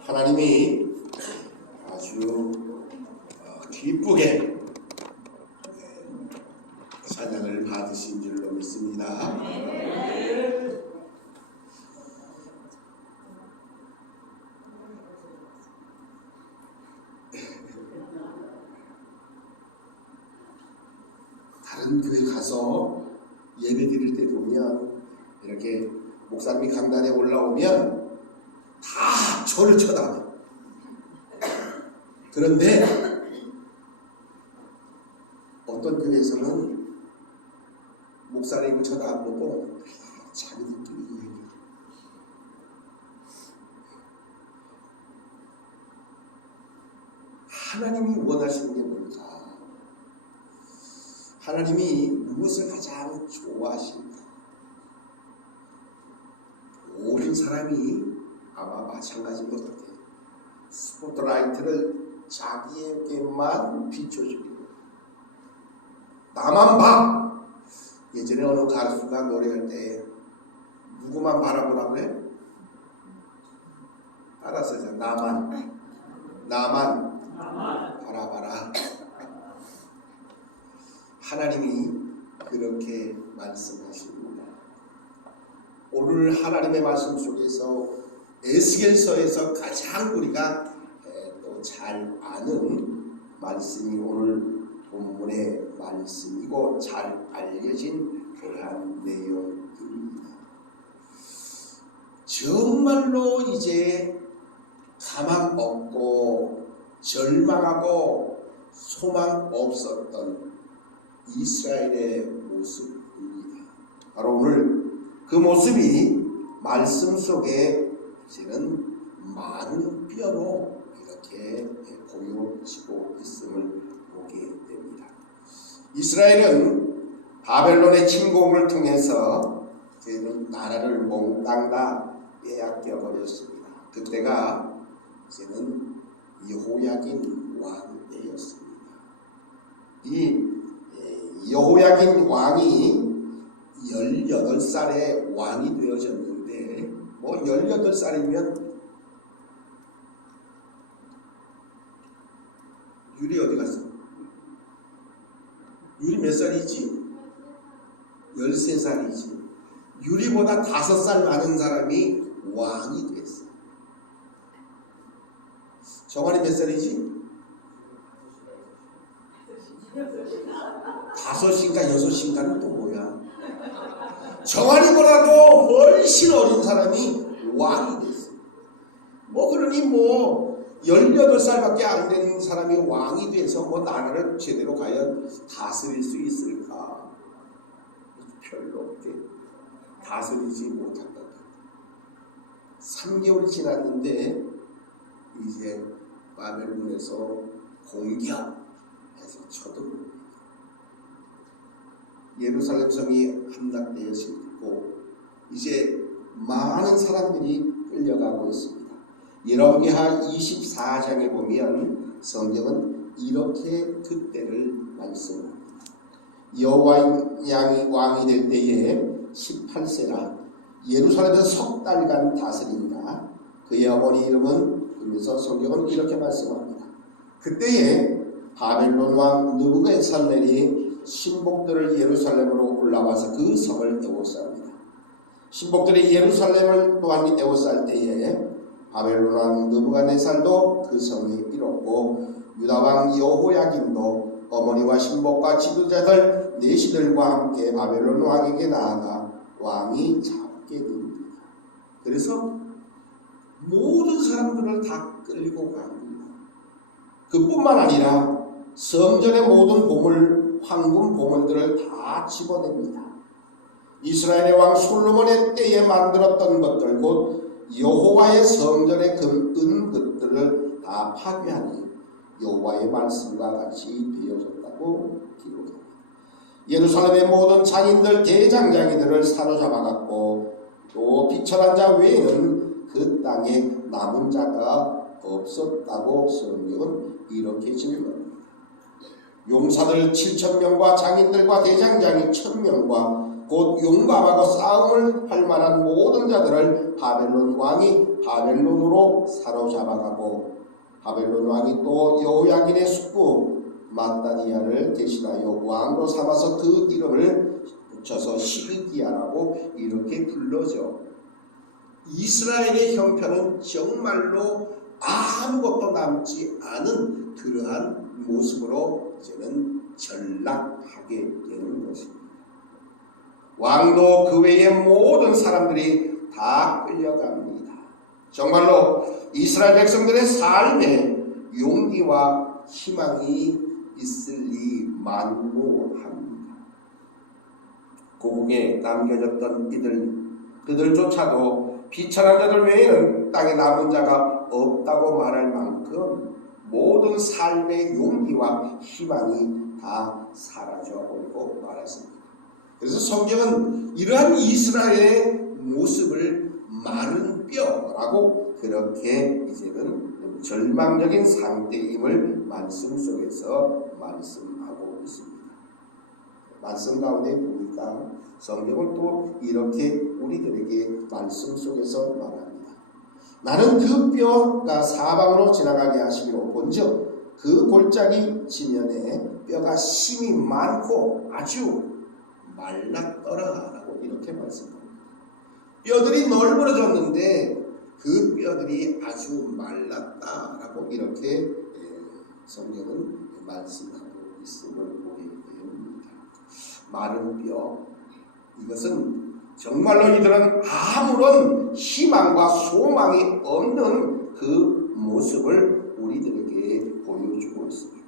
하나님이 아주 기쁘게 사냥을 받으신 줄로 믿습니다. 다른 교회 가서 예배 드릴 때 보면 이렇게 목사님이 강단에 올라오면 다 저를 쳐다봐. 그런데 어떤 교회에서는 목사님을 쳐다보고 자기들끼리 얘기해. 하나님이 원하시는 게 뭘까? 하나님이 무엇을 가장 좋아하실까? 모든 사람이 아마 마찬가지인 것 같아요. 스포트라이트를 자기에게만 비춰주고 나만 봐. 예전에 어느 가수가 노래할 때 누구만 바라보라 그래? 알았어요. 나만 바라봐라. 하나님이 그렇게 말씀하십니다. 오늘 하나님의 말씀 속에서 에스겔서에서 가장 우리가 또 잘 아는 말씀이 오늘 본문의 말씀이고 잘 알려진 그러한 내용입니다. 정말로 이제 가망 없고 절망하고 소망 없었던 이스라엘의 모습입니다. 바로 오늘 그 모습이 말씀 속에 이제는 많은 뼈로 이렇게 보여지고 있음을 보게 됩니다. 이스라엘은 바벨론의 침공을 통해서 이제는 나라를 몽땅 다 빼앗겨 버렸습니다. 그때가 이제는 여호야긴 왕 때였습니다. 이 여호야긴 왕이 18살에 왕이 되어졌는데 18살이면 유리 어디 갔어? 유리 몇 살이지? 13살이지. 유리보다 5살 많은 사람이 왕이 됐어. 정환이 몇 살이지? 5인가 6인가는 또 뭐야? 정환이보다도 훨씬 어린 사람이 왕이 됐어. 그러니 18살밖에 안 되는 사람이 왕이 돼서 나라를 제대로 과연 다스릴 수 있을까? 별로 없대. 다스리지 못한다. 3개월이 지났는데 이제 바벨론에서 공격해서 쳐들어옵니다. 예루살렘 성이 함락되었고 이제 많은 사람들이 끌려가고 있습니다. 열왕기하 24장에 보면 성경은 이렇게 그때를 말씀합니다. 여호야긴 왕이 될 때에 18세라 예루살렘에서 석 달간 다스립니다. 그의 어머니 이름은 그러면서 성경은 이렇게 말씀합니다. 그때에 바벨론 왕 느부갓네살이 신복들을 예루살렘으로 올라와서 그 성을 에워쌉니다. 신복들이 예루살렘을 또한 에워쌀 때에 바벨론 왕 느부갓네살도 그 성에 이뤘고 유다 왕 여호야긴도 어머니와 신복과 지도자들 내시들과 함께 바벨론 왕에게 나아가 왕이 잡게 됩니다. 그래서 모든 사람들을 다 끌고 갑니다. 그뿐만 아니라 성전의 모든 보물, 황금 보물들을 다 집어냅니다. 이스라엘의 왕 솔로몬의 때에 만들었던 것들, 곧 여호와의 성전의 은것들을 다 파괴하니 여호와의 말씀과 같이 되어졌다고 기록합니다. 예루살렘의 모든 장인들, 대장장이들을 사로잡아갔고 또 비천한 자 외에는 그 땅에 남은 자가 없었다고 성경은 이렇게 증거합니다. 용사들 7,000명과 장인들과 대장장이 1,000명과 곧 용감하고 싸움을 할 만한 모든 자들을 바벨론 왕이 바벨론으로 사로잡아가고 바벨론 왕이 또 여호야긴의 숙부 마따니아를 대신하여 왕으로 삼아서 그 이름을 붙여서 시드기야라고 이렇게 불러죠. 이스라엘의 형편은 정말로 아무것도 남지 않은 그러한 모습으로 이제는 전락하게 되는 것입니다. 왕도 그 외의 모든 사람들이 다 끌려갑니다. 정말로 이스라엘 백성들의 삶에 용기와 희망이 있으리 만무합니다. 고국에 남겨졌던 그들조차도 비천한 자들 외에는 땅에 남은 자가 없다고 말할 만큼 모든 삶의 용기와 희망이 다 사라져버리고 말았습니다. 그래서 성경은 이러한 이스라엘의 모습을 마른 뼈라고 그렇게 이제는 절망적인 상태임을 말씀 속에서 말씀하고 있습니다. 말씀 가운데 보니까 성경은 또 이렇게 우리들에게 말씀 속에서 말합니다. 나는 그 뼈가 사방으로 지나가게 하시기로 본즉 그 골짜기 지면에 뼈가 심이 많고 아주 말랐더라 라고 이렇게 말씀합니다. 뼈들이 널브러졌는데 그 뼈들이 아주 말랐다라고 이렇게 성경은 말씀하고 있음을 보게 됩니다. 마른 뼈, 이것은 정말로 이들은 아무런 희망과 소망이 없는 그 모습을 우리들에게 보여주고 있습니다.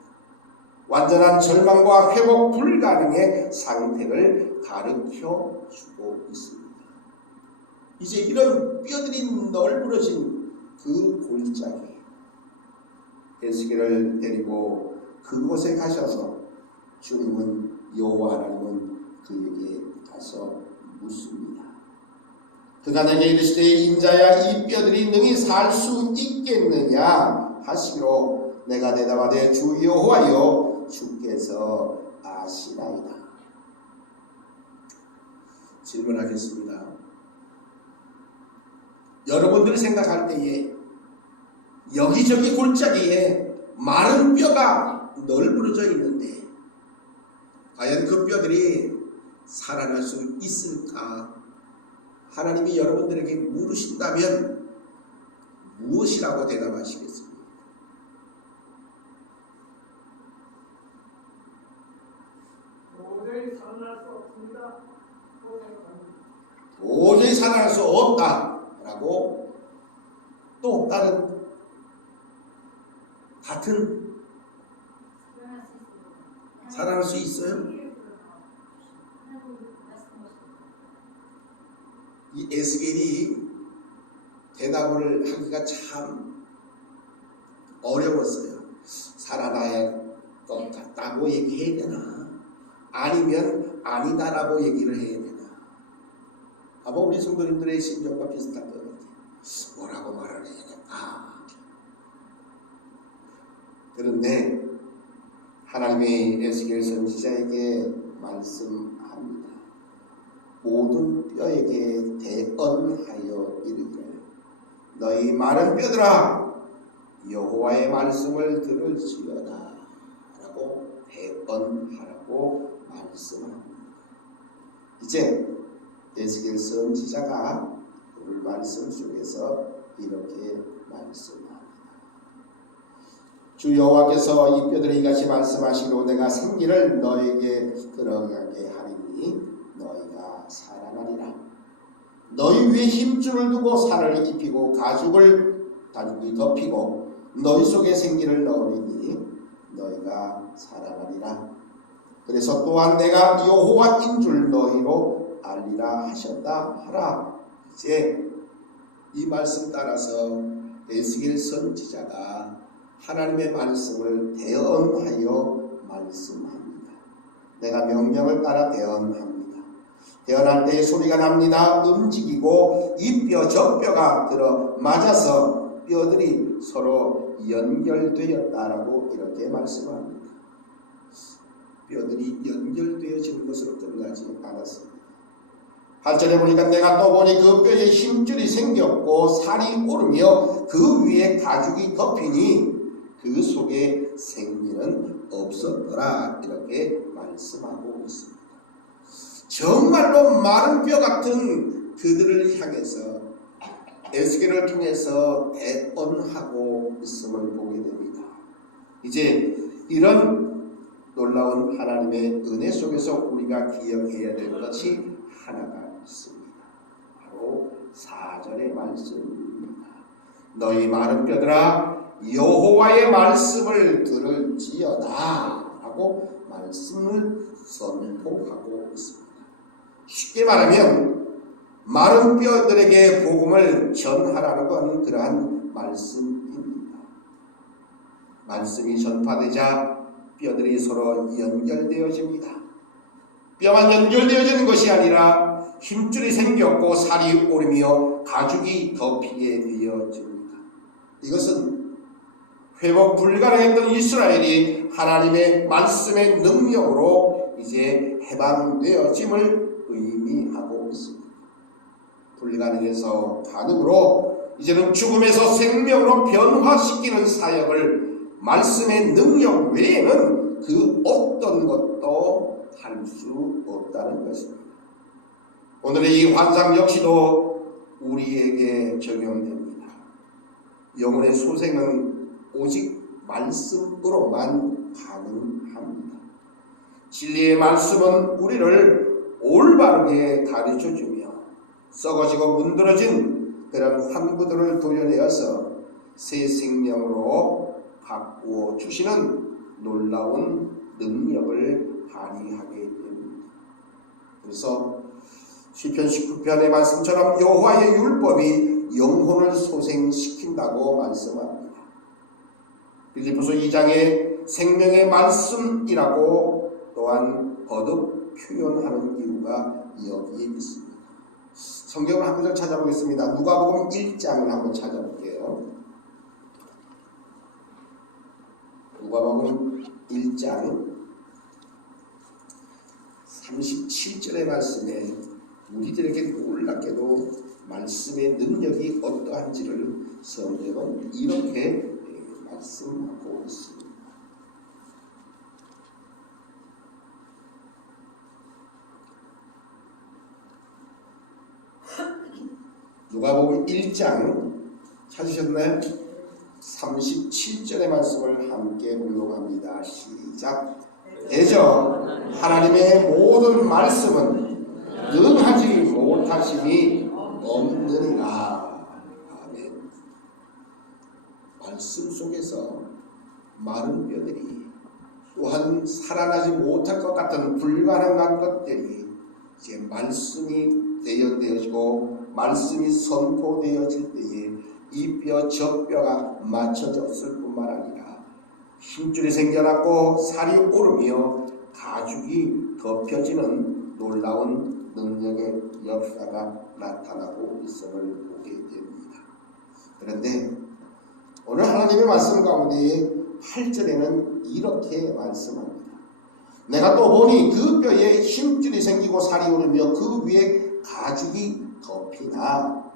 완전한 절망과 회복 불가능의 상태를 가르쳐 주고 있습니다. 이제 이런 뼈들이 널브러진 그 골짜기, 에스겔을 데리고 그곳에 가셔서 주님은 여호와 하나님은 그에게 가서 묻습니다. 그가 내게 이르시되 인자야 이 뼈들이 능히 살 수 있겠느냐 하시기로 내가 대답하되 주 여호와여 주께서 아시나이다. 질문하겠습니다. 여러분들이 생각할 때에 여기저기 골짜기에 마른 뼈가 널브러져 있는데 과연 그 뼈들이 살아날 수 있을까? 하나님이 여러분들에게 물으신다면 무엇이라고 대답하시겠습니까? 도저히 살아날 수 없습니다. 도저히 살아날 수 없다라고 또 다른 같은 살아날 수 있어요? 이 에스겔이 대답을 하기가 참 어려웠어요. 살아나야 것 같다고 얘기해야 되나? 아니면 아니다라고 얘기를 해야 되나? 아마 우리 성도님들의 심정과 비슷한 것 같아요. 뭐라고 말을 해야 될까? 그런데 하나님의 에스겔 선지자에게 말씀합니다. 모든 뼈에게 대언하여 이르기를 너희 마른 뼈들아 여호와의 말씀을 들을지어다 라고 대언하라고 말씀합니다. 이제 에스겔 선지자가 오늘 말씀 속에서 이렇게 말씀합니다. 주 여호와께서 이 뼈들이 이같이 말씀하시기로 내가 생기를 너에게 들어가게 하리니 너희가 살아나리라. 너희 위에 힘줄을 두고 살을 입히고 가죽이 덮이고 너희 속에 생기를 넣으리니 너희가 살아나리라. 그래서 또한 내가 여호와인 줄 너희로 알리라 하셨다 하라. 이제 이 말씀 따라서 에스겔 선지자가 하나님의 말씀을 대언하여 말씀합니다. 내가 명령을 따라 대언합니다. 대언할 때에 소리가 납니다. 움직이고 이 뼈 저 뼈가 들어 맞아서 뼈들이 서로 연결되었다라고 이렇게 말씀합니다. 뼈들이 연결되어지는 것으로 끝나지 않았습니다. 8절에 보니까 내가 또 보니 그 뼈에 힘줄이 생겼고 살이 오르며 그 위에 가죽이 덮이니 그 속에 생기는 없었더라. 이렇게 말씀하고 있습니다. 정말로 마른 뼈 같은 그들을 향해서 에스겔을 통해서 대언하고 있음을 보게 됩니다. 이제 이런 놀라운 하나님의 은혜 속에서 우리가 기억해야 될 것이 하나가 있습니다. 바로 4절의 말씀입니다. 너희 마른 뼈들아 여호와의 말씀을 들을지어다 라고 말씀을 선포하고 있습니다. 쉽게 말하면 마른 뼈들에게 복음을 전하라는 건 그러한 말씀입니다. 말씀이 전파되자 뼈들이 서로 연결되어집니다. 뼈만 연결되어지는 것이 아니라 힘줄이 생겼고 살이 오르며 가죽이 덮이게 되어집니다. 이것은 회복 불가능했던 이스라엘이 하나님의 말씀의 능력으로 이제 해방되어짐을 의미하고 있습니다. 불가능해서 가능으로 이제는 죽음에서 생명으로 변화시키는 사역을 말씀의 능력 외에는 그 어떤 것도 할 수 없다는 것입니다. 오늘의 이 환상 역시도 우리에게 적용됩니다. 영혼의 소생은 오직 말씀으로만 가능합니다. 진리의 말씀은 우리를 올바르게 가르쳐주며 썩어지고 문드러진 그런 환부들을 도려내어서 새 생명으로 바꾸어 주시는 놀라운 능력을 발휘하게 됩니다. 그래서 시편 19편의 말씀처럼 여호와의 율법이 영혼을 소생시킨다고 말씀합니다. 빌립보서 2장의 생명의 말씀이라고 또한 거듭 표현하는 이유가 여기에 있습니다. 성경을 한 구절 찾아보겠습니다. 누가복음 1장을 한번 찾아볼게요. 누가복음 1장 37절의 말씀에 우리들에게 놀랍게도 말씀의 능력이 어떠한지를 성경은 이렇게 말씀하고 있습니다. 누가복음 1장 찾으셨나요? 37절의 말씀을 함께 묵용합니다. 시작. 대저 하나님의 모든 말씀은 능하지 못하심이 없느니라. 아멘. 말씀 속에서 마른 뼈들이 또한 살아나지 못할 것 같은 불가능한 것들이 이제 말씀이 대연되어지고 말씀이 선포되어질 때에 이 뼈 저 뼈가 맞춰졌을 뿐만 아니라 힘줄이 생겨났고 살이 오르며 가죽이 덮여지는 놀라운 능력의 역사가 나타나고 있음을 보게 됩니다. 그런데 오늘 하나님의 말씀 가운데 8절에는 이렇게 말씀합니다. 내가 또 보니 그 뼈에 힘줄이 생기고 살이 오르며 그 위에 가죽이 덮이나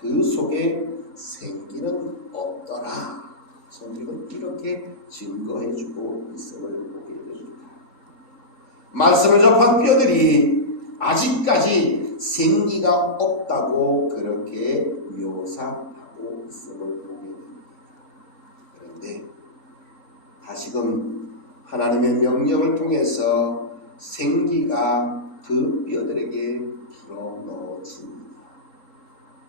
그 속에 생기는 없더라. 성경은 이렇게 증거해주고 있음을 보게 됩니다. 말씀을 접한 뼈들이 아직까지 생기가 없다고 그렇게 묘사하고 있음을 보게 됩니다. 그런데 다시금 하나님의 명령을 통해서 생기가 그 뼈들에게 불어넣어집니다.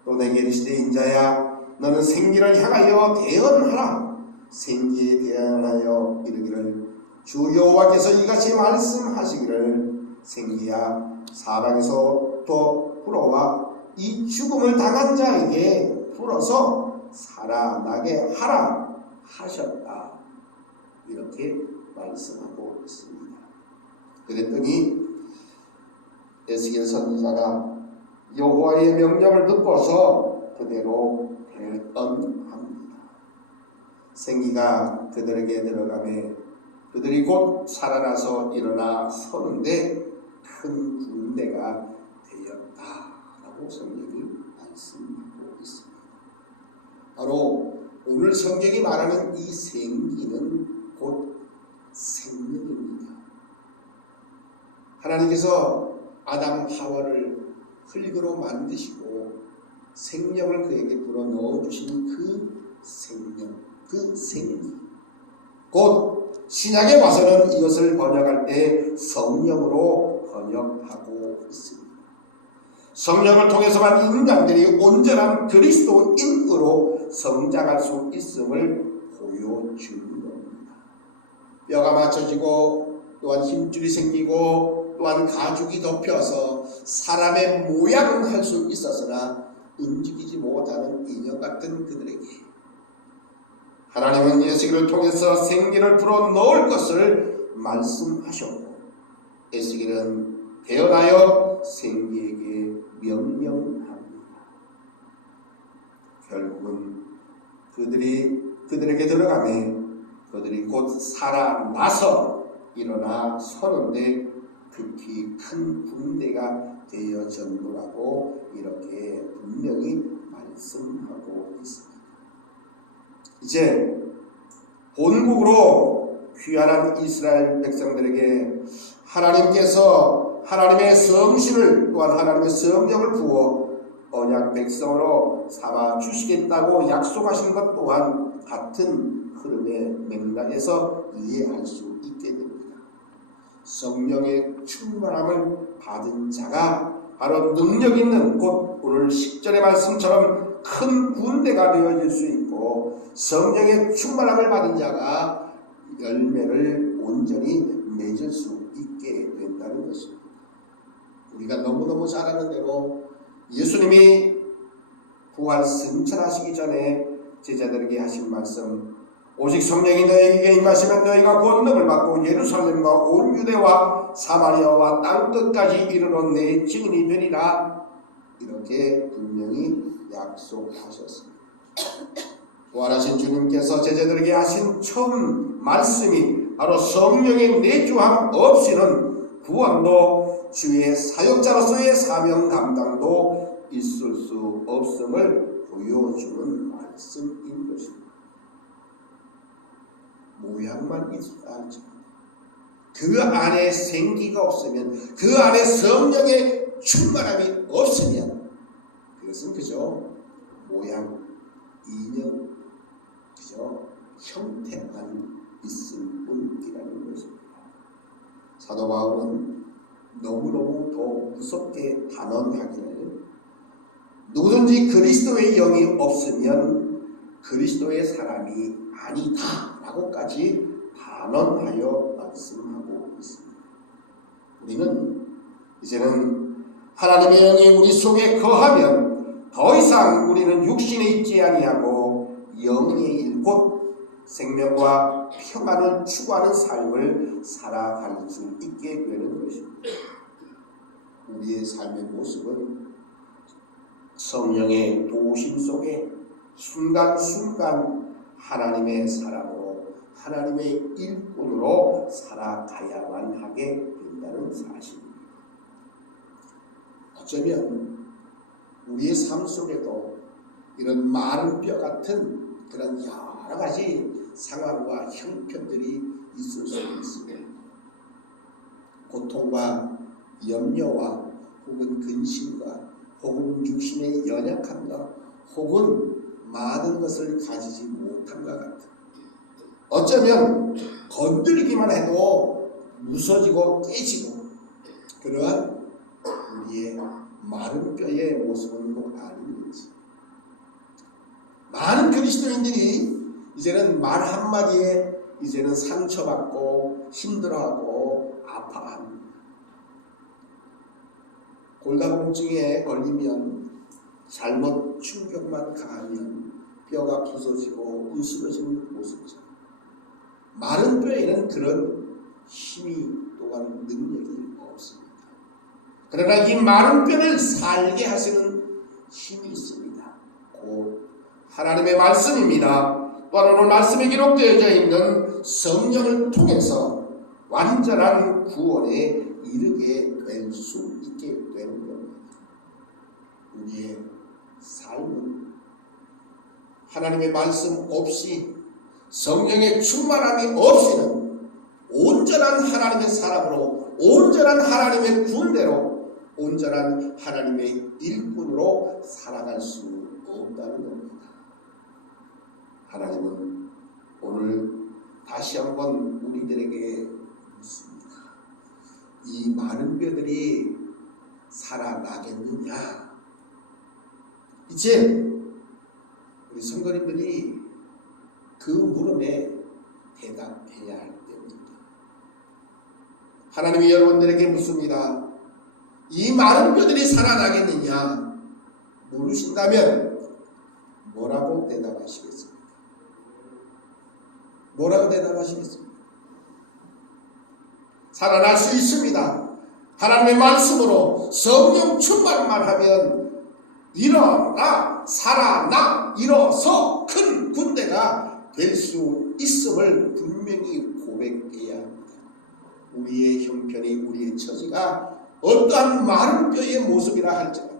또 내게 이르시되 인자야 너는 생기를 향하여 대언하라. 생기에 대언하여 이르기를 주 여호와께서 이같이 말씀하시기를 생기야 사방에서부터 불어와 이 죽음을 당한 자에게 불어서 살아나게 하라 하셨다. 이렇게 말씀하고 있습니다. 그랬더니 에스겔 선지자가 여호와의 명령을 듣고서 그대로 대언합니다. 생기가 그들에게 들어가매 그들이 곧 살아나서 일어나 서는데 큰 군대가 되었다. 라고 성경이 말씀하고 있습니다. 바로 오늘 성경이 말하는 이 생기는 곧 생명입니다. 하나님께서 아담 하와를 흙으로 만드시고 생명을 그에게 불어넣어 주신 그 생명, 그 생기, 곧 신약에 와서는 이것을 번역할 때 성령으로 번역하고 있습니다. 성령을 통해서만 인간들이 온전한 그리스도인으로 성장할 수 있음을 보여주는 겁니다. 뼈가 맞춰지고 또한 힘줄이 생기고 또한 가죽이 덮여서 사람의 모양은 할 수 있었으나 움직이지 못하는 인형 같은 그들에게 하나님은 에스겔을 통해서 생기를 불어넣을 것을 말씀하셨고 에스겔은 태어나여 생기에게 명령합니다. 결국은 그들에게 들어가매 그들이 곧 살아나서 일어나 서는데 극히 큰 군대가 되어졌노라고 이렇게 분명히 말씀하고 있습니다. 이제 본국으로 귀환한 이스라엘 백성들에게 하나님께서 하나님의 성신을 또한 하나님의 성령을 부어 언약 백성으로 삼아 주시겠다고 약속하신 것 또한 같은 흐름의 맥락에서 이해할 수 있게 됩니다. 성령의 충만함을 받은 자가 바로 능력 있는 곧 오늘 10절의 말씀처럼 큰 군대가 되어질 수 있고 성령의 충만함을 받은 자가 열매를 온전히 맺을 수 있게 된다는 것입니다. 우리가 너무너무 잘 아는 대로 예수님이 부활 승천하시기 전에 제자들에게 하신 말씀, 오직 성령이 너희에게 임하시면 너희가 권능을 받고 예루살렘과 온 유대와 사마리아와 땅끝까지 이르러 내 증인이 되리라, 이렇게 분명히 약속하셨습니다. 부활하신 주님께서 제자들에게 하신 처음 말씀이 바로 성령의 내주함 없이는 구원도 주의 사역자로서의 사명 감당도 있을 수 없음을 보여주는 말씀인 것입니다. 모양만 있을지 그 안에 생기가 없으면, 그 안에 성령의 충만함이 없으면 그것은 그저 모양, 인형, 그저 형태만 있을 뿐이라는 것입니다. 사도 바울은 너무너무 더 무섭게 단언하기를 누구든지 그리스도의 영이 없으면 그리스도의 사람이 아니다 라고까지 단언하여 말씀하고 있습니다. 우리는 이제는 하나님의 영이 우리 속에 거하면 더 이상 우리는 육신에 있지 아니하고 영의 일, 곧 생명과 평안을 추구하는 삶을 살아갈 수 있게 되는 것입니다. 우리의 삶의 모습은 성령의 도우심 속에 순간순간 하나님의 사람으로, 하나님의 일꾼으로 살아가야만 하게 된다는 사실입니다. 어쩌면 우리의 삶 속에도 이런 마른 뼈 같은 그런 여러 가지 상황과 형편들이 있을 수 있습니다. 고통과 염려와 혹은 근심과 혹은 육신의 연약함과 혹은 많은 것을 가지지 못함과 같은, 어쩌면 건드리기만 해도 무서지고 깨지고 그러한 우리의 마른 뼈의 모습은 꼭 아닌지. 많은 그리스도인들이 이제는 말 한마디에 이제는 상처받고 힘들어하고 아파합니다. 골다공증에 걸리면 잘못 충격만 가하면 뼈가 부서지고 으스러지는 모습이죠. 마른 뼈에는 그런 힘이 또한 능력이 없습니다. 그러나 이 마른 뼈를 살게 하시는 힘이 있습니다. 곧 하나님의 말씀입니다. 또한 오늘 말씀에 기록되어져 있는 성령을 통해서 완전한 구원에 이르게 될 수 있게 되는 겁니다. 우리의 삶은 하나님의 말씀 없이 성령의 충만함이 없이는 온전한 하나님의 사람으로, 온전한 하나님의 군대로, 온전한 하나님의 일꾼으로 살아갈 수 없다는 겁니다. 하나님은 오늘 다시 한번 우리들에게 묻습니다. 이 많은 뼈들이 살아나겠느냐? 이제 우리 성도님들이 그 물음에 대답해야 할 때입니다. 하나님이 여러분들에게 묻습니다. 이 많은 뼈들이 살아나겠느냐? 물으신다면 뭐라고 대답하시겠습니까? 뭐라고 대답하시겠습니까? 살아날 수 있습니다. 하나님의 말씀으로 성령 충만만 하면 일어나, 살아나, 일어서 큰 군대가 될 수 있음을 분명히 고백해야 합니다. 우리의 형편이, 우리의 처지가 어떠한 마른 뼈의 모습이라 할지라도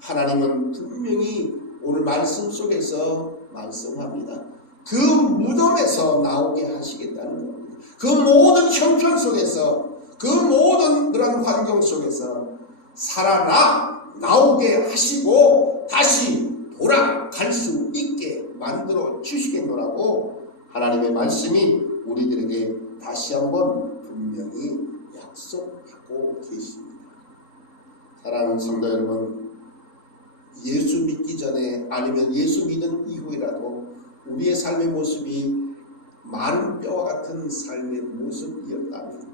하나님은 분명히 오늘 말씀 속에서 말씀합니다. 그 무덤에서 나오게 하시겠다는 겁니다. 그 모든 형편 속에서, 그 모든 그런 환경 속에서 살아나 나오게 하시고 다시 돌아갈 수 있게 만들어 주시겠노라고 하나님의 말씀이 우리들에게 다시 한번 분명히 약속하고 계십니다. 사랑하는 성도 여러분, 예수 믿기 전에 아니면 예수 믿은 이후이라도 우리의 삶의 모습이 마른 뼈와 같은 삶의 모습이었다면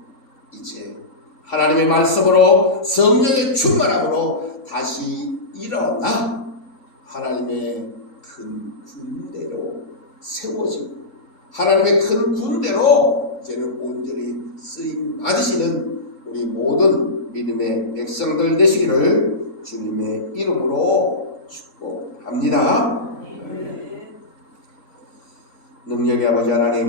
이제 하나님의 말씀으로 성령의 충만함으로 다시 일어나 하나님의 큰 군대로 세워지고 하나님의 큰 군대로 이제는 온전히 쓰임 받으시는 우리 모든 믿음의 백성들 되시기를 주님의 이름으로 축복합니다. 능력의 아버지 하나님,